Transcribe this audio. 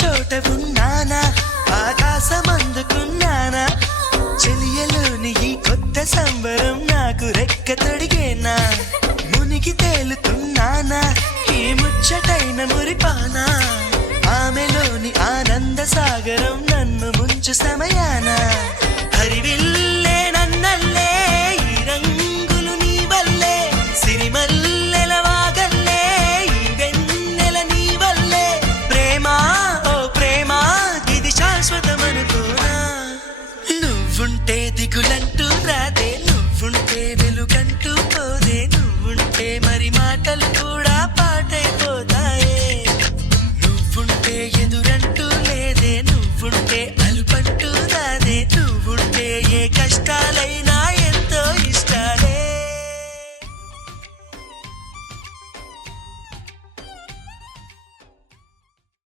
చోట ఉన్నానా, ఆకాశం అందుకున్నానా, చెలియలోని ఈ కొత్త సంబరం నాకు రెక్క తొడిగేనా, మునిగి తేలుతున్నానా ఈ ముచ్చటైన మురిపానా, ఆమెలోని ఆనంద సాగరం నన్ను ముంచు సమయాన, హరివిల్లే నన్నల్లే ఈ రంగులు నీ వల్లే, సిరిమల్లెల వాగల్లే ఈ వెన్నెల నీ వల్లే, ప్రేమ ఓ ప్రేమ ఇది శాశ్వతమనుకోనా, నువ్వుంటే దిగులంటూ రాదే, నువ్వుంటే వెలుగంటూ పోదే, నువ్వుంటే మరి మాటలు కూడా పాటైపోతాయే, నువ్వుంటే ఎదురంటూ లేదే, నువ్వుంటే